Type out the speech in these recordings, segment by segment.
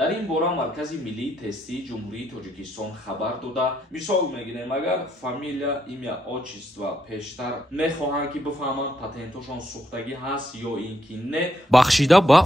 дар ин бора маркази миллии тестии ҷумҳурии тоҷикистон хабар дода, мисол мегирем, агар фамилия, имя, отчество пештар мехоҳанд ки бифаҳманд патентошон сӯхтагӣ ҳаст ё ин ки не. Бахшида ба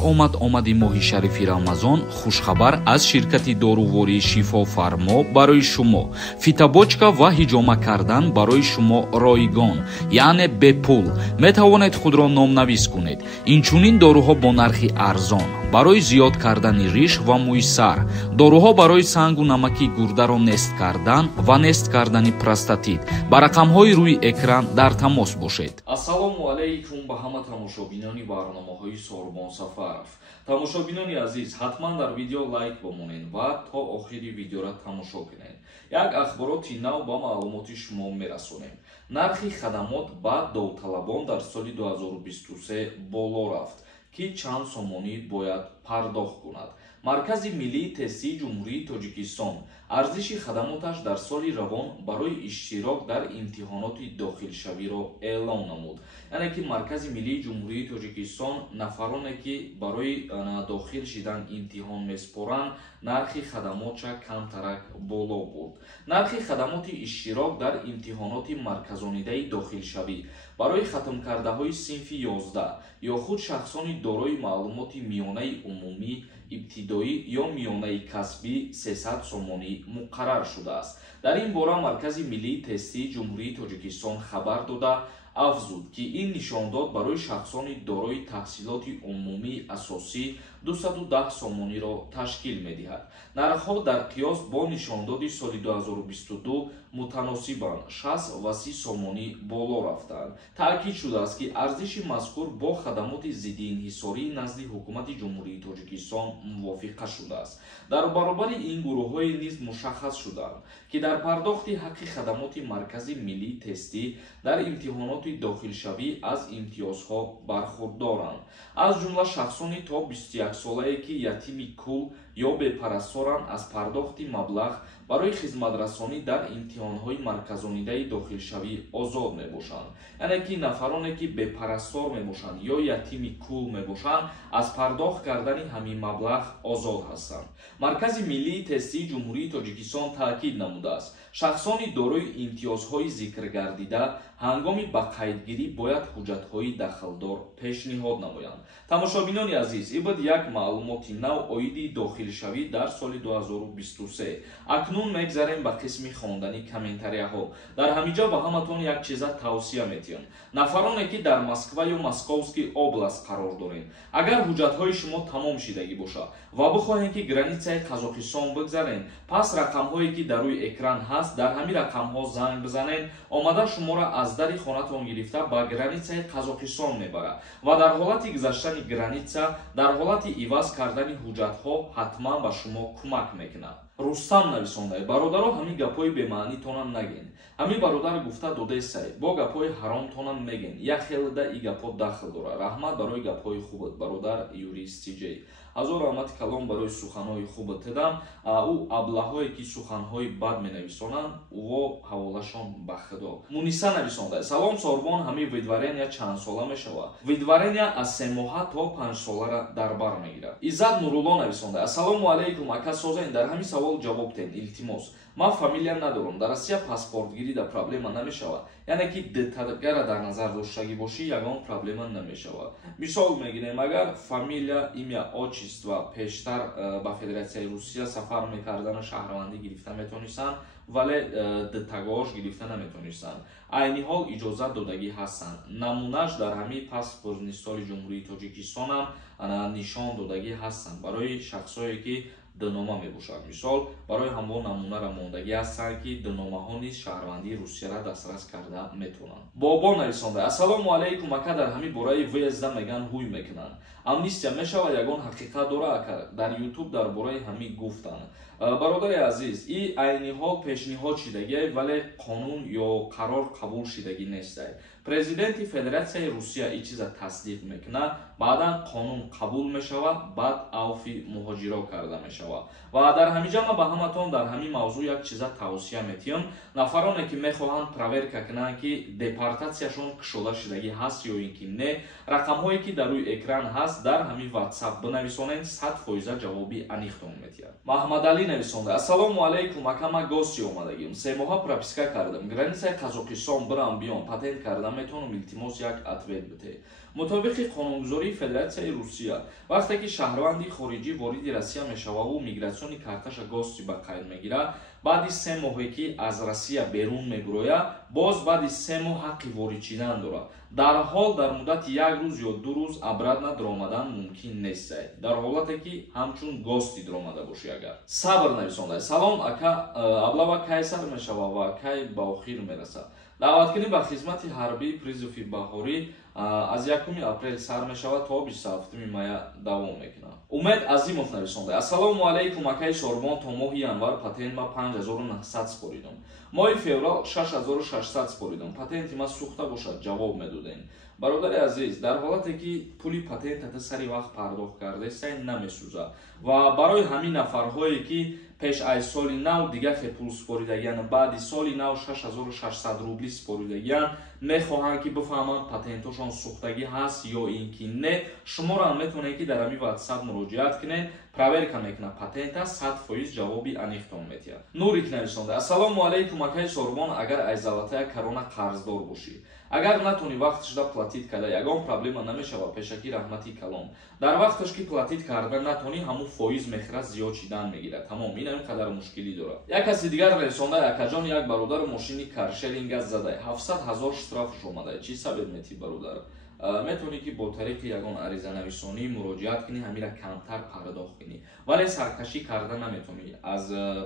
омади моҳи шарифи Рамазон хушхабар аз ширкати дорувории Шифофармо барои шумо. Фитобочка ва ҳиҷома кардан барои шумо ройгон, яъне бепул. Метавонед худро номнавис кунед. Инчунин доруҳо бо нархи арзон барои зиёд кардани риш ва мӯи сар, доруҳо барои сангу намаки гурдаро нест кардан ва нест кардани простатит. Ба рақамҳои рӯи экран дар тамос бошед. Ассалому алайкум ба ҳама тамошобинони барномаҳои Сорбон Сафаров. Тамошобинони азиз, ҳатман дар видео лайк бомонед ва то охири видеоро тамошо кунед. Як ахбороти нав ба маълумоти шумо мерасонем. Нархи хадамот ба довталабон дар соли 2023 боло рафт ки чанд сомонӣ бояд пардохт кунад. Маркази миллии тестии ҷумҳурии Тоҷикистон арзиши хадамоташ дар соли равон барои иштирок дар имтиҳоноти дохилшавиро эълон намуд. Яъне ки маркази миллии ҷумҳурии Тоҷикистон нафароне ки барои дохил шидан имтиҳон меспоранд, нархи хадамотша камтарак боло бурд. Нархи хадамоти иштирок дар имтиҳоноти марказонидаи дохилшавӣ барои хатмкардаҳои синфи 11 ё худ шахсони дорои маълумоти миёнаи умумӣ, ибтидоӣ ё миёнаи касбӣ 300 сомонӣ муқаррар шудааст. Дар ин бора маркази миллии тестии ҷумҳурии Тоҷикистон хабар дода афзуд ки ин нишондод барои шахсони дорои таҳсилоти умумии асосӣ 210 сомониро ташкил медиҳад. Нархҳо дар қиёс бо нишондоди соли 2022 мутаносибан 60 ва 30 сомонӣ боло рафтанд. таъкид шудааст ки арзиши мазкур бо хадамоти зиддиинҳисории назди ҳукумати ҷумҳурии Тоҷикистон мувофиқа шудааст. Дар баробари ин гурӯҳҳое низ мушаххас шуданд ки дар пардохти ҳаққи хадамоти маркази миллии тестӣ дар имтиҳоноти дохилшавӣ аз имтиёзҳо бархурдоранд. Аз ҷумла шахсони то 21 солае ки ятими кул ё бепарасторанд аз пардохти маблағ барои хизматрасонӣ дар имтиҳонҳои марказонидаи дохилшавӣ озод мебошанд. яъне ки нафароне ки бепарастор мебошанд ё ятими кул мебошанд, аз пардохт кардани ҳамин маблағ озод ҳастанд. Маркази миллии тестии ҷумҳурии Тоҷикистон таъкид намудааст, шахсони дорои имтиёзҳои зикргардида ҳангоми ба қайдгирӣ бояд ҳуҷҷатҳои дахлдор пешниҳод намоянд. Тамошобинони азиз, ин буд як маълумоти нав оиди дохилшавӣ дар соли 2023. Акнун мегзарем ба қисми хондани комментарияҳо. Дар ҳаминҷо ба ҳаматон як чиза тавсия метиҳам. Нафароне ки дар Москва ё Московский област қарор дорем, агар ҳуҷҷатҳои шумо тамом шидагӣ боша ва бихоҳем ки границаи Қазоқистон бигзарем, пас рақамҳое ки дар рӯи экран ҳаст, дар ҳамин рақамҳо занг бизанем, омада шуморо аз дари хонатон гирифта ба границаи Қазоқистон мебарад ва дар ҳолати гузаштани граница, дар ҳолати иваз кардани ҳуҷҷатҳо ҳатман ба шумо кӯмак мекунад. Рустам нависонда: бародаро, ҳамин гапҳои бемаънитонам нагин. Ҳамин бародар гуфта додесай, бо гапҳои ҳаромтонам мегин. Як хелда ин гапҳо дахл дора. Раҳмат барои гапҳои хубат, бародар юрист Тиҷей. ҳазор раҳмати калом барои суханҳои хубат дидам. ӯ аблаҳое ки суханҳои бад менависонанд, ӯ ҳаволашон ба худо. Муниса нависонда: салом Сорбон, ҳамин видварения чанд сола мешавад? Видварения аз 3 моҳа то 5 солара дар бар мегирад. Иззат Нурулло нависонда: ассалому алайкум, ака созен, дар ҳамин савол ҷавоб ден, илтимос. Ман фамилия надорам, дар Россия паспортгирӣ да проблема намешавад. яъне ки дтгара дар назар доштагӣ бошӣ, ягон проблема намешавад. мисол мегирем, агар фамилия, имя, отчество пештар ба Федератсияи Русия сафар мекардан шаҳрвандӣ гирифта метонистанд, вале дтгош гирифта наметонистанд. айни ҳол иҷозат додагӣ ҳастанд. намунаш дар ҳамин паспорти соли ҷумҳурии Тоҷикистон ҳам нишон додагӣ ҳастанд барои шахсое ки днома мебошад. мисол барои ҳамон намунара мондагӣ ҳастанд ки дномаҳо низ шаҳрвандии Русияра дастрас карда метавонанд. бобо нависонда: ассалому алайкум, ака дар ҳамин бораи въезда меган ҳуй мекунанд. амнистия мешавад? ягон ҳақиқат дора ака? дар ютуб дар бораи ҳамин гуфтанд. бародари азиз, ин айни ҳол пешниҳод шидагӣ, вале қонун ё қарор қабул шидагӣ нестай. президенти Федератсияи Русия ин чиза тасдиқ мекунад, баъдан қонун қабул мешавад, баъд авфи муҳоҷиро карда мешавад. Ва дар ҳамин ҷамъ ба ҳаматон дар ҳамин мавзӯъ як чиза тавсия метиҳам. Нафароне ки мехоҳанд проверка кунанд ки депортатсияшон кушода шудагӣ ҳаст ё ин ки не, рақамҳое ки дар рӯи экран ҳаст дар ҳамин WhatsApp бинависонед, 100% ҷавоби аниқтон метиҳад. Маҳмадалӣ нависонда: ассалому алайкум, акама гости омадагим. 3 моҳа прописка кардам. Границаи Қазоқистон бирам биём, патент карда метавонам, илтимос як ответ битед. мутобиқи қонунгузории Федератсияи Русия, вақте ки шаҳрванди хориҷӣ вориди Россия мешавад, мигратсиони карташа гости ба қайд мегирад, баъди 3 моҳе ки аз Россия берун мегурояд, боз баъди 3 моҳ ҳаққи ворид шидан дорад. дар ҳол дар муддати 1 рӯз ё 2 рӯз обратно даромадан мумкин нест, дар ҳолате ки ҳамчун гости даромада бошӣ. агар сабр нависонда: салом ака, аблава кай сар мешавад ва кай ба охир мерасад? даъваткунӣ ба хизмати ҳарбии призови баҳорӣ аз 1 апрел сар мешавад то 27 мая давом мекунад. умед азимов нависонда: ассалому алайкум, акаи сорбон, то моҳи январ патент ма 5900 споридам, моҳи феврал 6600 споридам. патенти ма сӯхта бошад, ҷавоб медодем. бародари азиз, дар ҳолате ки пули патентата сари вақт пардохт кардесай, намесӯзад ва барои ҳамин нафарҳое ки пеш аз соли нав дигаре пул споридагиян, баъди соли нав 6600 рубли споридагиян, мехоҳанд ки бифаҳманд патентошон сӯхтагӣ ҳаст ё ин ки не, шуморо метавонед ки дар ҳамин WhatsApp муроҷиат кунед, проверка мекунад патента, 100% ҷавоби аниқтон метиҳад. нурик нависонда: ассалому алайкум, акаи сорбон, агар аз залатая корона қарздор бошӣ, агар натони вақташда платит карда, ягон проблема намешавад, пешакӣ раҳмати калом. дар вақташ ки платит карда натони, ҳамун фоиз мехӯрад, зиёд шидан мегирад. тамом, ин ҳамин қадар мушкилӣ дорад. як каси дигар нависонда: акаҷон, як бародар мошини каршеринга задай, 700 000 штрафш омадай, чӣ сабаб метӣ бародар? метавонӣ ки бо тариқи ягон аризанависонӣ муроҷиат кунӣ, ҳамира камтар пардохт кунӣ, вале саркашӣ карда наметавонӣ аз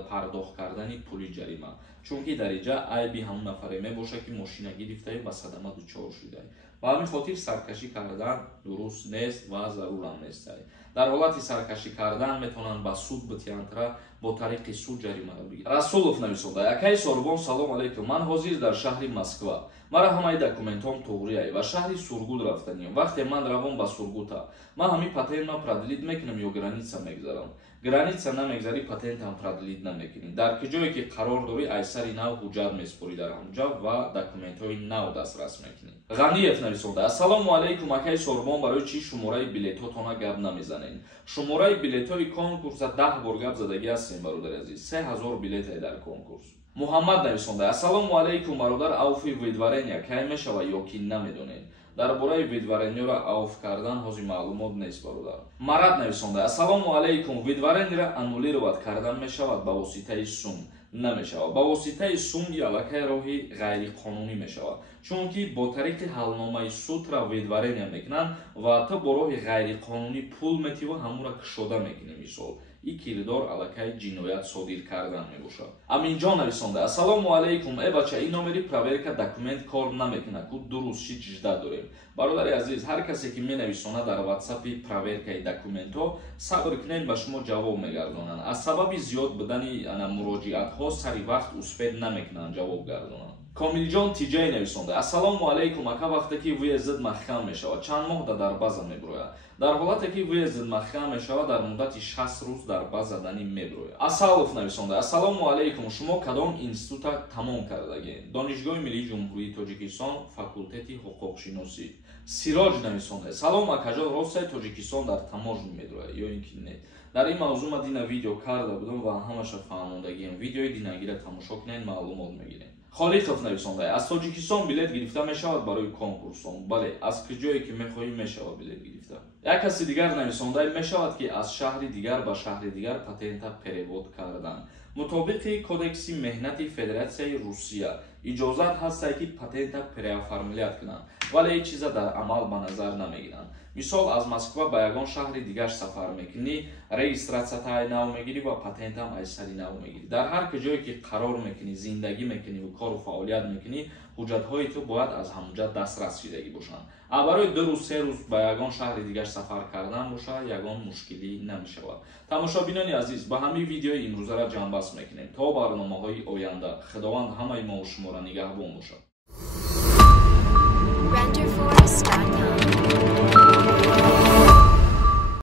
пардохт кардани пули ҷарима, чунки дар инҷа айби ҳамун нафаре мебошад ки мошина гирифтаӣ ба садама дучор шудаӣ. ба ҳамин хотир саркашӣ кардан дуруст нест ва зарурам нест. дар ҳолати саркашӣ кардан метавонанд ба суд битиянтра, бо тариқи суд ҷаримаро бигиранд. расулов нависонда: акаи сорбон, салом алайкум, ман ҳозир дар шаҳри Москва, мара ҳамаи документом тоғрияй ва шаҳри Сургут рафтаниям. вақте ман равам ба Сургута, ман ҳамин патентма продлит мекунам ё граница мегзарам? граница намегзари, патентам продлит намекунӣ. дар ки ҷое ки қарор дорӣ, аз сари нав ҳуҷҷат меспорӣ дар ҳамҷа ва документҳои нав дастрас мекунӣ. ғаниев нависонда: ассалому алайкум, акаи сорбон, барои чӣ шумораи билетҳотона гап намезанед? шумораи билетҳои конкурса 10 бор гап задагӣ ҳастем, бародари азиз, 3000 билете дар конкурс. муҳаммад нависонда: ассалому алайкум, бародар, авфи видварения кай мешавад ё ки намедонед? дар бораи видварениёро авф кардан ҳозир маълумот нест, бародар. марад нависонда: ассалому алайкум, видварениро аннулировать кардан мешавад ба воситаи сум? намешавад. ба воситаи сумги аллакай роҳи ғайриқонунӣ мешавад, чунки бо тариқи ҳалномаи судро видварения мекунанд ва ту бо роҳи ғайриқонунӣ пул метиҳӣ, ҳамура кушода мекунӣ. мисол ин кирдор аллакай ҷиноят содир кардан мебошад. аминҷон нависонда: ассалому алайкум, бача, ин номери проверка документ кор намекунад ку дуруст ши ҷижда дорем. бародари азиз, ҳар касе ки менависонад дар WhatsApp-и проверкаи документҳо, сабр кунед, ба шумо ҷавоб мегардонанд. аз сабаби зиёд будани муроҷиатҳо сари вақт успед намекунанд ҷавоб гардонанд. комилҷон тиҷаи нависонда: ассалому алайкум, ака, вақте ки выездид маҳкам мешавад, чанд моҳ дар база меброяд? дар ҳолате ки выездид маҳкам мешавад, дар муддати 60 рӯз дар база заданӣ меброяд. асалов нависонда: ассалому алайкум, шумо кадом института тамом кардагед? донишгоҳи миллии ҷумҳурии Тоҷикистон, факултети ҳуқуқшиносӣ. сироҷ нависонда: салом акаҷон, ростае тоҷикистон дар таможни медрояд ё ин ки не? дар ин мавзӯъ ма дина видео карда будам ва ҳамаша фаҳмондагием. видеои динагиро тамошо кунед, маълумот мегиред. холиқов нависонда: аз Тоҷикистон билет гирифта мешавад барои конкурсон? бале, аз куҷое ки мехоҳӣ мешавад билет гирифта. як каси дигар нависонда: мешавад ки аз шаҳри дигар ба шаҳри дигар патента перевод кардан? мутобиқи кодекси меҳнати Федератсияи Русия иҷозат ҳастае ки патента переоформилят кунанд, вале ин чиза дар амал ба назар намегиранд. мисол, аз Москва ба ягон шаҳри дигар сафар мекунӣ, регистратсиятай нав мегирӣ ва патентам аз сари нав мегирӣ. дар ҳар куҷое ки қарор мекунӣ, зиндагӣ мекунӣ ва кору фаъолият мекунӣ, ҳуҷҷатҳои ту бояд аз ҳамуҷа дастрас шудагӣ бошанд. а барои 2 рӯз 3 рӯз ба ягон шаҳри дигар сафар кардан бошад, ягон мушкилӣ намешавад. тамошобинони азиз, ба ҳамин видеои имрӯзара ҷамъбаст мекунем. то барномаҳои оянда, худованд ҳамаи мо шуморо нигаҳбон бошад. RenderForest.com